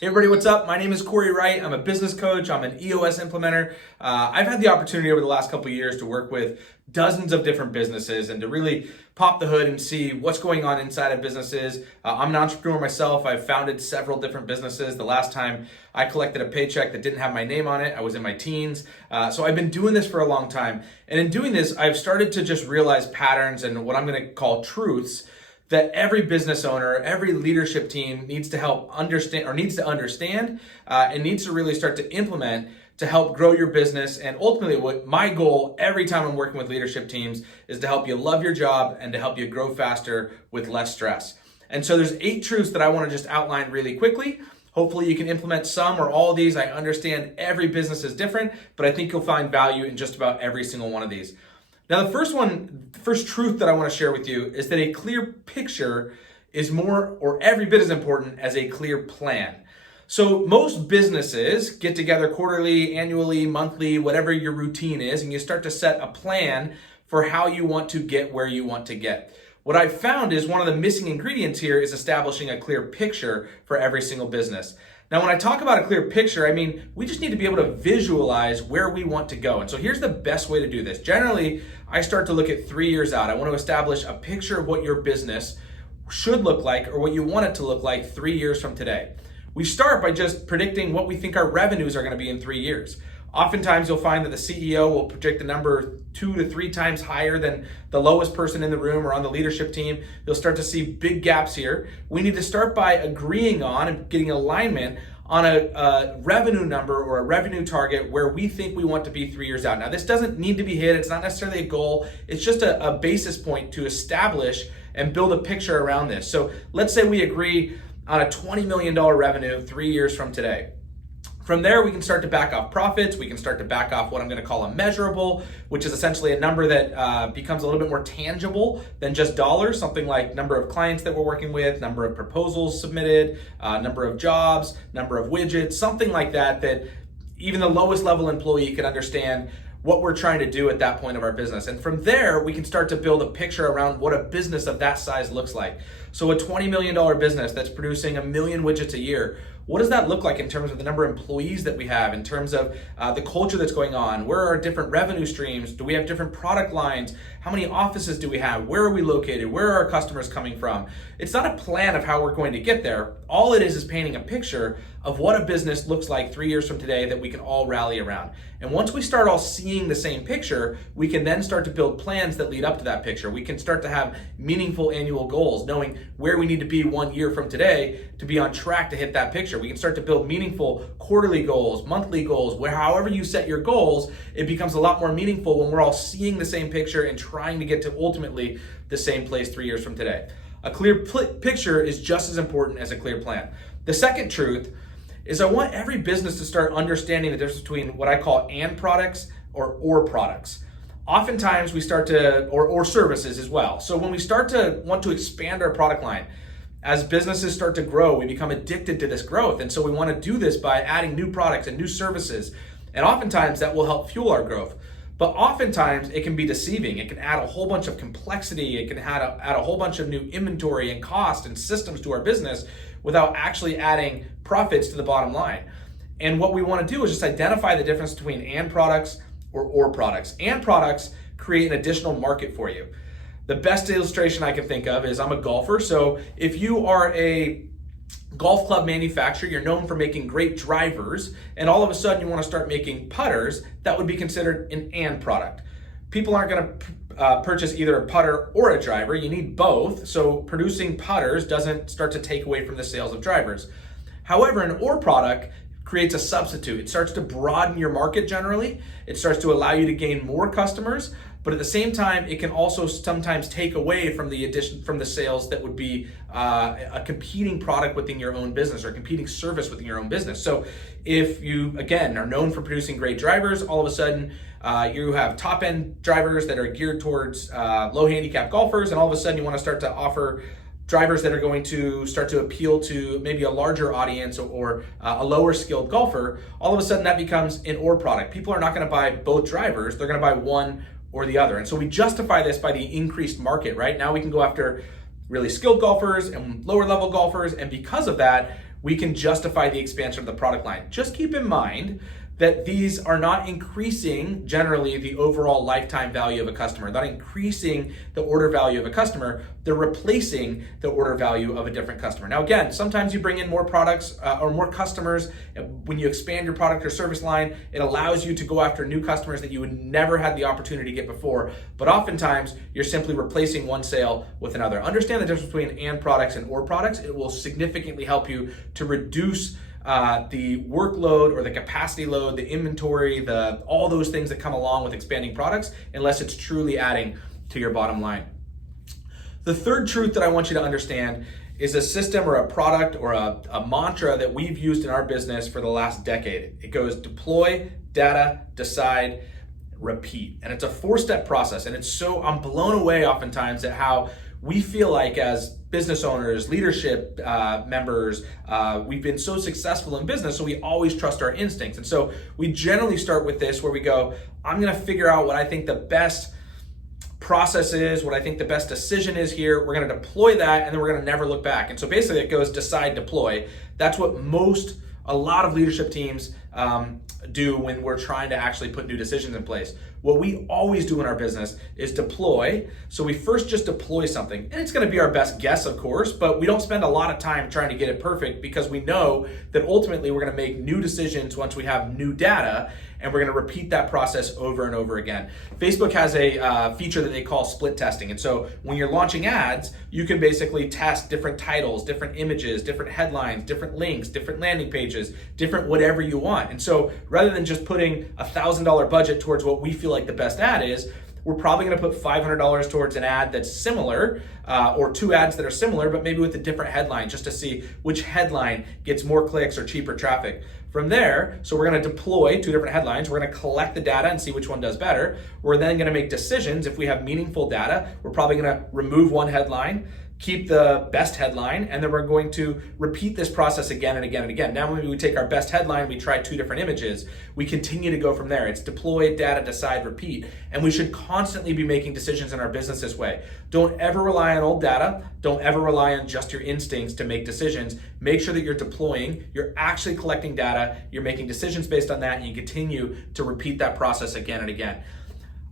Hey everybody, what's up? My name is Corey Wright. I'm a business coach. I'm an EOS implementer. I've had the opportunity over the last couple of years to work with dozens of different businesses and to really pop the hood and see what's going on inside of businesses. I'm an entrepreneur myself. I've founded several different businesses. The last time I collected a paycheck that didn't have my name on it, I was in my teens. So I've been doing this for a long time. And in doing this, I've started to just realize patterns and what I'm going to call truths that every business owner, every leadership team needs to help understand and needs to really start to implement to help grow your business. And ultimately, what my goal every time I'm working with leadership teams is to help you love your job and to help you grow faster with less stress. And so there's 8 truths that I want to just outline really quickly. Hopefully you can implement some or all of these. I understand every business is different, but I think you'll find value in just about every single one of these. Now, the first truth that I want to share with you is that a clear picture is more or every bit as important as a clear plan. So most businesses get together quarterly, annually, monthly, whatever your routine is, and you start to set a plan for how you want to get where you want to get. What I've found is one of the missing ingredients here is establishing a clear picture for every single business. Now, when I talk about a clear picture, I mean, we just need to be able to visualize where we want to go. And so here's the best way to do this. Generally, I start to look at 3 years out. I want to establish a picture of what your business should look like or what you want it to look like 3 years from today. We start by just predicting what we think our revenues are going to be in 3 years. Oftentimes, you'll find that the CEO will predict a number 2 to 3 times higher than the lowest person in the room or on the leadership team. You'll start to see big gaps here. We need to start by agreeing on and getting alignment on a revenue number or a revenue target where we think we want to be 3 years out. Now, this doesn't need to be hit. It's not necessarily a goal. It's just a basis point to establish and build a picture around this. So let's say we agree on a $20 million revenue 3 years from today. From there, we can start to back off profits. We can start to back off what I'm going to call a measurable, which is essentially a number that becomes a little bit more tangible than just dollars, something like number of clients that we're working with, number of proposals submitted, number of jobs, number of widgets, something like that, that even the lowest level employee can understand what we're trying to do at that point of our business. And from there, we can start to build a picture around what a business of that size looks like. So a $20 million business that's producing 1 million widgets a year, what does that look like in terms of the number of employees that we have, in terms of the culture that's going on? Where are our different revenue streams? Do we have different product lines? How many offices do we have? Where are we located? Where are our customers coming from? It's not a plan of how we're going to get there. All it is painting a picture of what a business looks like 3 years from today that we can all rally around. And once we start all seeing the same picture, we can then start to build plans that lead up to that picture. We can start to have meaningful annual goals, knowing where we need to be 1 year from today to be on track to hit that picture. We can start to build meaningful quarterly goals, monthly goals, where however you set your goals, it becomes a lot more meaningful when we're all seeing the same picture and trying to get to ultimately the same place 3 years from today. A clear picture is just as important as a clear plan. The second truth is I want every business to start understanding the difference between what I call and products or products. Oftentimes we start to, or services as well. So when we start to want to expand our product line, as businesses start to grow, we become addicted to this growth. And so we want to do this by adding new products and new services. And oftentimes that will help fuel our growth. But oftentimes it can be deceiving. It can add a whole bunch of complexity. It can add a whole bunch of new inventory and cost and systems to our business without actually adding profits to the bottom line. And what we want to do is just identify the difference between and products or products. And products create an additional market for you. The best illustration I can think of is I'm a golfer. So if you are a golf club manufacturer, you're known for making great drivers, and all of a sudden you want to start making putters, that would be considered an and product. People aren't going to purchase either a putter or a driver. You need both. So producing putters doesn't start to take away from the sales of drivers. However, an or product creates a substitute. It starts to broaden your market generally. It starts to allow you to gain more customers, but at the same time, it can also sometimes take away from the sales that would be a competing product within your own business or competing service within your own business. So if you, again, are known for producing great drivers, all of a sudden you have top-end drivers that are geared towards low handicap golfers, and all of a sudden you want to start to offer drivers that are going to start to appeal to maybe a larger audience or a lower skilled golfer, all of a sudden that becomes an or product. People are not going to buy both drivers. They're going to buy one or the other. And so we justify this by the increased market, right? Now we can go after really skilled golfers and lower level golfers. And because of that, we can justify the expansion of the product line. Just keep in mind that these are not increasing generally the overall lifetime value of a customer, not increasing the order value of a customer, they're replacing the order value of a different customer. Now again, sometimes you bring in more products or more customers. When you expand your product or service line, it allows you to go after new customers that you would never had the opportunity to get before, but oftentimes you're simply replacing one sale with another. Understand the difference between and products and or products. It will significantly help you to reduce the workload or the capacity load, the inventory, all those things that come along with expanding products, unless it's truly adding to your bottom line. The third truth that I want you to understand is a system or a product or a mantra that we've used in our business for the last decade. It goes deploy, data, decide, repeat. And it's a 4-step process. And I'm blown away oftentimes at how we feel like as business owners, leadership members, we've been so successful in business, so we always trust our instincts. And so we generally start with this where we go, I'm gonna figure out what I think the best process is, what I think the best decision is here. We're gonna deploy that, and then we're gonna never look back. And so basically it goes decide, deploy. That's what a lot of leadership teams do when we're trying to actually put new decisions in place. What we always do in our business is deploy. So we first just deploy something, and it's going to be our best guess, of course, but we don't spend a lot of time trying to get it perfect because we know that ultimately we're going to make new decisions once we have new data, and we're going to repeat that process over and over again. Facebook has a feature that they call split testing. And so when you're launching ads, you can basically test different titles, different images, different headlines, different links, different landing pages, different whatever you want. And so rather than just putting $1,000 budget towards what we feel like the best ad is, we're probably going to put $500 towards an ad that's similar, or 2 ads that are similar, but maybe with a different headline, just to see which headline gets more clicks or cheaper traffic. From there, so we're going to deploy 2 different headlines. We're going to collect the data and see which one does better. We're then going to make decisions. If we have meaningful data, we're probably going to remove one headline, keep the best headline, and then we're going to repeat this process again and again and again. Now maybe we take our best headline, we try 2 different images. We continue to go from there. It's deploy, data, decide, repeat. And we should constantly be making decisions in our business this way. Don't ever rely on old data. Don't ever rely on just your instincts to make decisions. Make sure that you're deploying, you're actually collecting data, you're making decisions based on that, and you continue to repeat that process again and again.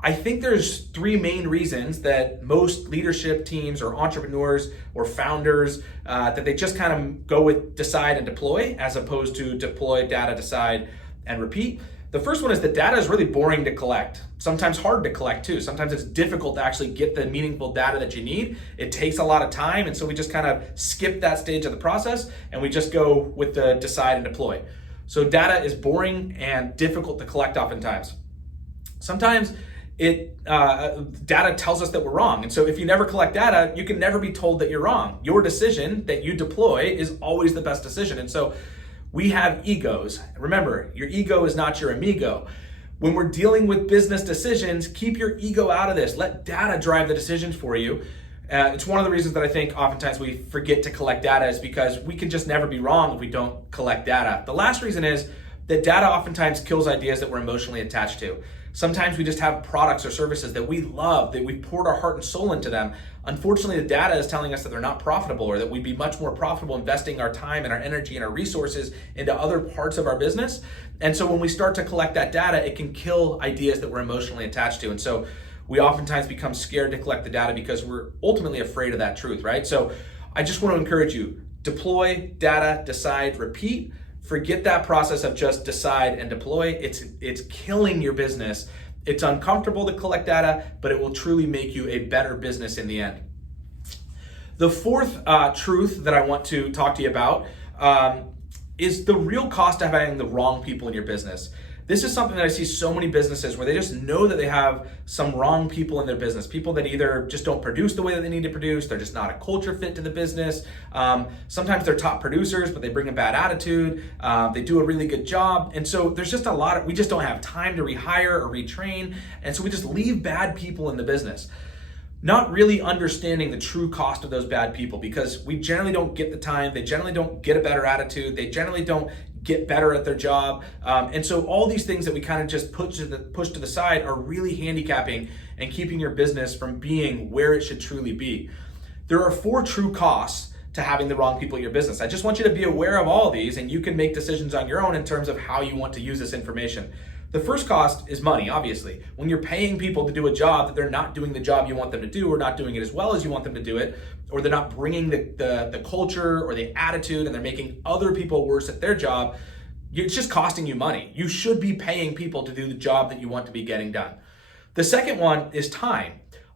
I think there's 3 main reasons that most leadership teams or entrepreneurs or founders that they just kind of go with decide and deploy as opposed to deploy, data, decide, and repeat. The first one is that data is really boring to collect. Sometimes hard to collect too. Sometimes it's difficult to actually get the meaningful data that you need. It takes a lot of time, and so we just kind of skip that stage of the process and we just go with the decide and deploy. So data is boring and difficult to collect oftentimes. Sometimes data tells us that we're wrong. And so if you never collect data, you can never be told that you're wrong. Your decision that you deploy is always the best decision. And so we have egos. Remember, your ego is not your amigo. When we're dealing with business decisions, keep your ego out of this. Let data drive the decisions for you. It's one of the reasons that I think oftentimes we forget to collect data is because we can just never be wrong if we don't collect data. The last reason is that data oftentimes kills ideas that we're emotionally attached to. Sometimes we just have products or services that we love, that we've poured our heart and soul into them. Unfortunately, the data is telling us that they're not profitable, or that we'd be much more profitable investing our time and our energy and our resources into other parts of our business. And so when we start to collect that data, it can kill ideas that we're emotionally attached to. And so we oftentimes become scared to collect the data because we're ultimately afraid of that truth, right? So I just want to encourage you, deploy, data, decide, repeat. Forget that process of just decide and deploy. It's killing your business. It's uncomfortable to collect data, but it will truly make you a better business in the end. The fourth truth that I want to talk to you about is the real cost of having the wrong people in your business. This is something that I see so many businesses where they just know that they have some wrong people in their business. People that either just don't produce the way that they need to produce, they're just not a culture fit to the business. Sometimes they're top producers, but they bring a bad attitude. They do a really good job. And so there's just we just don't have time to rehire or retrain. And so we just leave bad people in the business, not really understanding the true cost of those bad people, because we generally don't get the time. They generally don't get a better attitude. They generally don't get better at their job. And so all these things that we kind of just push to the side are really handicapping and keeping your business from being where it should truly be. There are 4 true costs to having the wrong people in your business. I just want you to be aware of all of these, and you can make decisions on your own in terms of how you want to use this information. The first cost is money, obviously. When you're paying people to do a job that they're not doing the job you want them to do, or not doing it as well as you want them to do it, or they're not bringing the culture or the attitude, and they're making other people worse at their job, it's just costing you money. You should be paying people to do the job that you want to be getting done. The second one is time.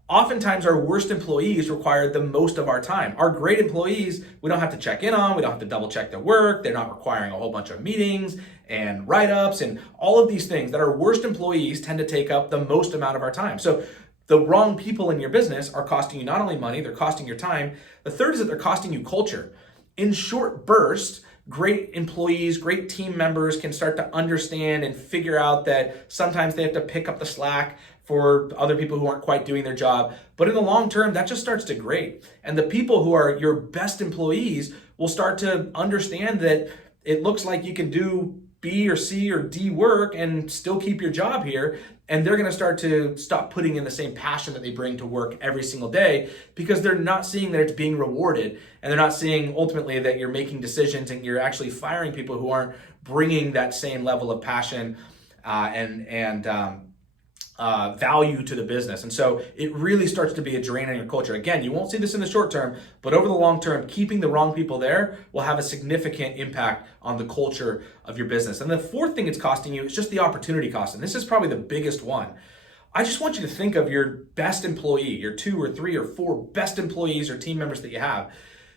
Oftentimes our worst employees require the most of our time. Our great employees, we don't have to check in on, we don't have to double check their work, they're not requiring a whole bunch of meetings and write-ups and all of these things that our worst employees tend to take up the most amount of our time. So the wrong people in your business are costing you not only money, they're costing your time. The third is that they're costing you culture. In short bursts, great employees, great team members can start to understand and figure out that sometimes they have to pick up the slack for other people who aren't quite doing their job. But in the long term, that just starts to grate. And the people who are your best employees will start to understand that it looks like you can do B or C or D work and still keep your job here. And they're going to start to stop putting in the same passion that they bring to work every single day, because they're not seeing that it's being rewarded. And they're not seeing ultimately that you're making decisions and you're actually firing people who aren't bringing that same level of passion and value to the business. And so it really starts to be a drain on your culture. Again, you won't see this in the short term, but over the long term, keeping the wrong people there will have a significant impact on the culture of your business. And the fourth thing it's costing you is just the opportunity cost. And this is probably the biggest one. I just want you to think of your best employee, your 2 or 3 or 4 best employees or team members that you have.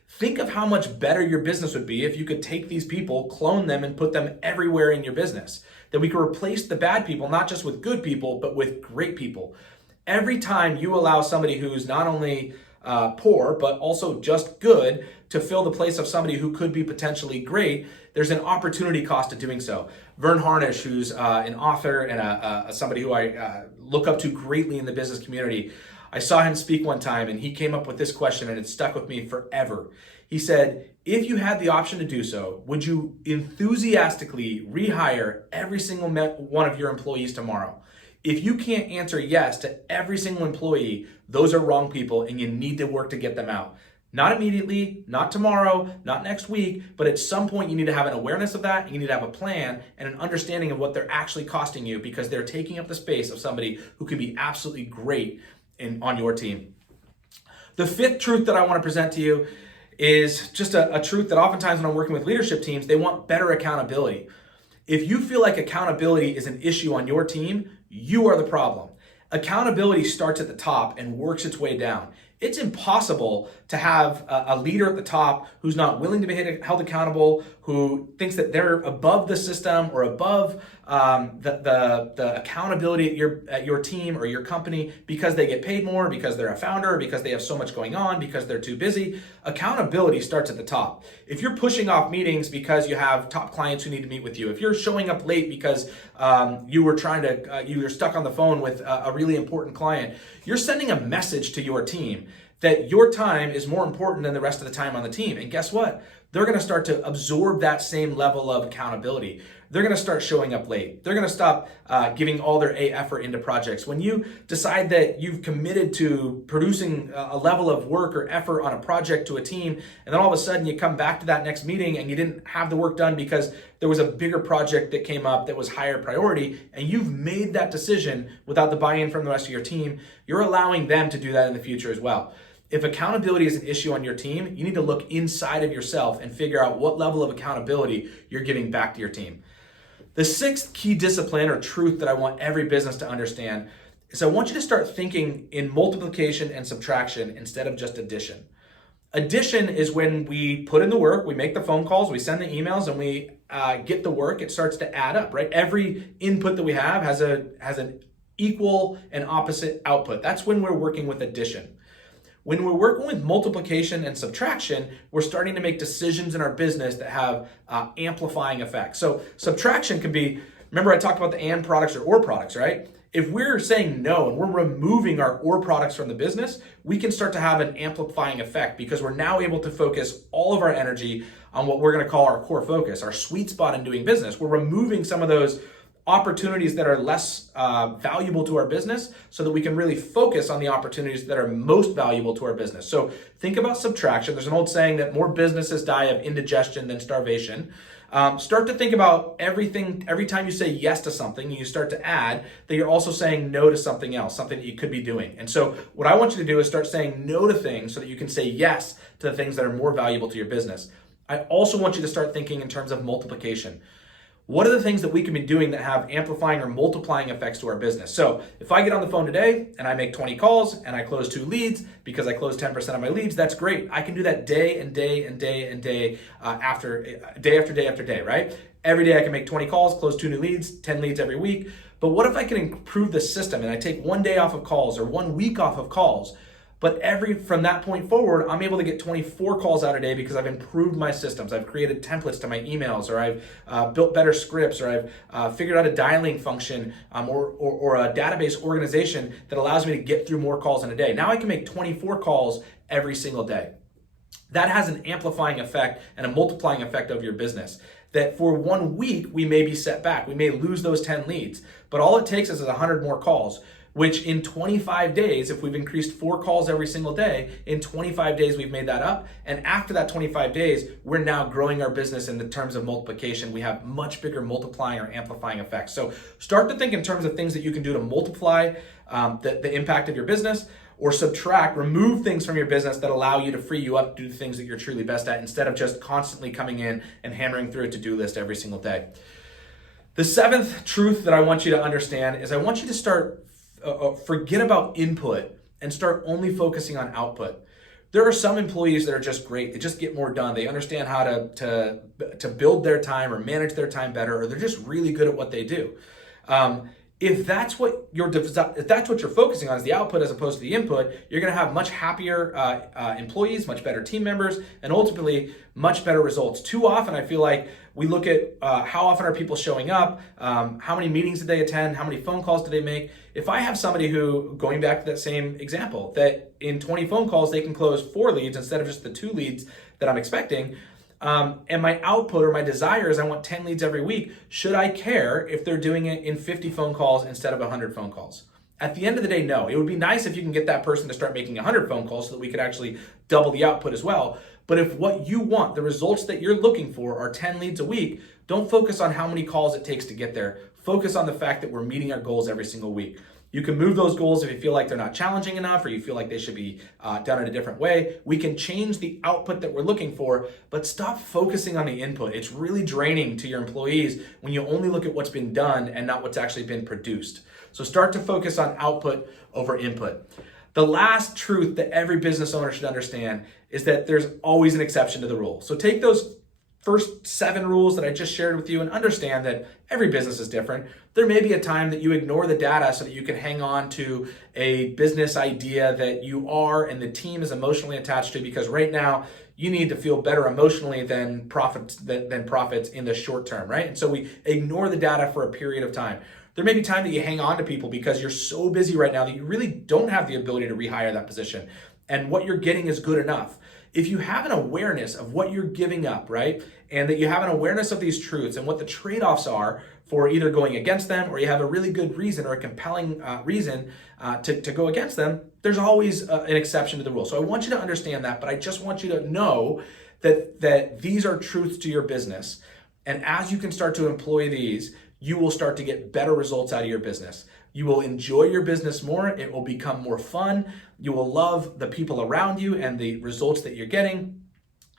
Think of how much better your business would be if you could take these people, clone them, and put them everywhere in your business. That we could replace the bad people, not just with good people, but with great people. Every time you allow somebody who's not only poor, but also just good to fill the place of somebody who could be potentially great, there's an opportunity cost to doing so. Vern Harnish, who's an author and somebody who I look up to greatly in the business community, I saw him speak one time and he came up with this question and it stuck with me forever. He said, if you had the option to do so, would you enthusiastically rehire every single one of your employees tomorrow? If you can't answer yes to every single employee, those are wrong people and you need to work to get them out. Not immediately, not tomorrow, not next week, but at some point you need to have an awareness of that. You need to have a plan and an understanding of what they're actually costing you, because they're taking up the space of somebody who could be absolutely great on your team. The fifth truth that I want to present to you is just a truth that oftentimes when I'm working with leadership teams, they want better accountability. If you feel like accountability is an issue on your team, you are the problem. Accountability starts at the top and works its way down. It's impossible to have a leader at the top who's not willing to be held accountable, who thinks that they're above the system or above the accountability at your team or your company because they get paid more, because they're a founder, or because they have so much going on, because they're too busy. Accountability starts at the top. If you're pushing off meetings because you have top clients who need to meet with you, if you're showing up late because you were stuck on the phone with a really important client, you're sending a message to your team that your time is more important than the rest of the time on the team. And guess what? They're going to start to absorb that same level of accountability. They're going to start showing up late. They're going to stop giving all their effort into projects. When you decide that you've committed to producing a level of work or effort on a project to a team, and then all of a sudden you come back to that next meeting and you didn't have the work done because there was a bigger project that came up that was higher priority, and you've made that decision without the buy-in from the rest of your team, you're allowing them to do that in the future as well. If accountability is an issue on your team, you need to look inside of yourself and figure out what level of accountability you're giving back to your team. The sixth key discipline or truth that I want every business to understand is I want you to start thinking in multiplication and subtraction instead of just addition. Addition is when we put in the work, we make the phone calls, we send the emails, and we get the work. It starts to add up, right? Every input that we have has an equal and opposite output. That's when we're working with addition. When we're working with multiplication and subtraction, we're starting to make decisions in our business that have amplifying effects. So subtraction can be, remember I talked about the and products or products, right? If we're saying no and we're removing our or products from the business, we can start to have an amplifying effect because we're now able to focus all of our energy on what we're going to call our core focus, our sweet spot in doing business. We're removing some of those opportunities that are less valuable to our business so that we can really focus on the opportunities that are most valuable to our business. So think about subtraction. There's an old saying that more businesses die of indigestion than starvation. Start to think about everything. Every time you say yes to something, you start to add that you're also saying no to something else, something that you could be doing. And so what I want you to do is start saying no to things so that you can say yes to the things that are more valuable to your business. I also want you to start thinking in terms of multiplication. What are the things that we can be doing that have amplifying or multiplying effects to our business? So if I get on the phone today and I make 20 calls and I close 2 leads because I close 10% of my leads, that's great. I can do that day and day and day and day after day, right? Every day I can make 20 calls, close 2 new leads, 10 leads every week. But what if I can improve the system and I take 1 day off of calls or 1 week off of calls? But from that point forward, I'm able to get 24 calls out a day because I've improved my systems. I've created templates to my emails, or I've built better scripts, or I've figured out a dialing function or a database organization that allows me to get through more calls in a day. Now I can make 24 calls every single day. That has an amplifying effect and a multiplying effect of your business. That for 1 week, we may be set back. We may lose those 10 leads, but all it takes is 100 more calls, which in 25 days, if we've increased 4 calls every single day, in 25 days, we've made that up. And after that 25 days, we're now growing our business in the terms of multiplication. We have much bigger multiplying or amplifying effects. So start to think in terms of things that you can do to multiply the impact of your business, or subtract, remove things from your business that allow you to free you up to do the things that you're truly best at, instead of just constantly coming in and hammering through a to-do list every single day. The 7th truth that I want you to understand is I want you to start forget about input and start only focusing on output. There are some employees that are just great. They just get more done. They understand how to build their time or manage their time better, or they're just really good at what they do. If that's what you're focusing on, is the output as opposed to the input, you're going to have much happier employees, much better team members, and ultimately much better results. Too often, I feel like we look at how often are people showing up, how many meetings did they attend, how many phone calls did they make. If I have somebody who, going back to that same example, that in 20 phone calls they can close 4 leads instead of just the 2 leads that I'm expecting, and my output or my desire is I want 10 leads every week, should I care if they're doing it in 50 phone calls instead of 100 phone calls? At the end of the day, no. It would be nice if you can get that person to start making 100 phone calls so that we could actually double the output as well. But if what you want, the results that you're looking for, are 10 leads a week, don't focus on how many calls it takes to get there. Focus on the fact that we're meeting our goals every single week. You can move those goals if you feel like they're not challenging enough, or you feel like they should be done in a different way. We can change the output that we're looking for, but stop focusing on the input. It's really draining to your employees when you only look at what's been done and not what's actually been produced. So start to focus on output over input. The last truth that every business owner should understand is that there's always an exception to the rule. So take those first 7 rules that I just shared with you and understand that every business is different. There may be a time that you ignore the data so that you can hang on to a business idea that you are and the team is emotionally attached to, because right now you need to feel better emotionally than profits in the short term, right? And so we ignore the data for a period of time. There may be time that you hang on to people because you're so busy right now that you really don't have the ability to rehire that position, and what you're getting is good enough. If you have an awareness of what you're giving up, right, and that you have an awareness of these truths and what the trade-offs are for either going against them, or you have a really good reason or a compelling reason to go against them, there's always an exception to the rule. So I want you to understand that, but I just want you to know that these are truths to your business. And as you can start to employ these, you will start to get better results out of your business. You will enjoy your business more. It will become more fun. You will love the people around you and the results that you're getting.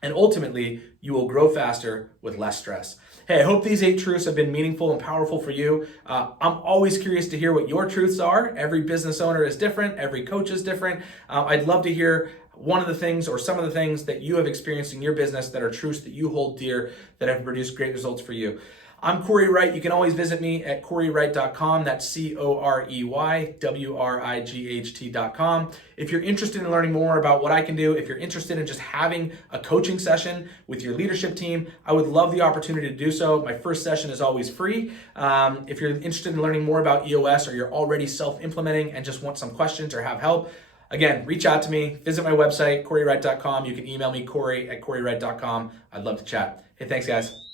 And ultimately, you will grow faster with less stress. Hey, I hope these 8 truths have been meaningful and powerful for you. I'm always curious to hear what your truths are. Every business owner is different. Every coach is different. I'd love to hear one of the things or some of the things that you have experienced in your business that are truths that you hold dear, that have produced great results for you. I'm Corey Wright. You can always visit me at CoreyWright.com. That's CoreyWright.com. If you're interested in learning more about what I can do, if you're interested in just having a coaching session with your leadership team, I would love the opportunity to do so. My first session is always free. If you're interested in learning more about EOS, or you're already self-implementing and just want some questions or have help, again, reach out to me. Visit my website, CoreyWright.com. You can email me, Corey@CoreyWright.com. I'd love to chat. Hey, thanks, guys.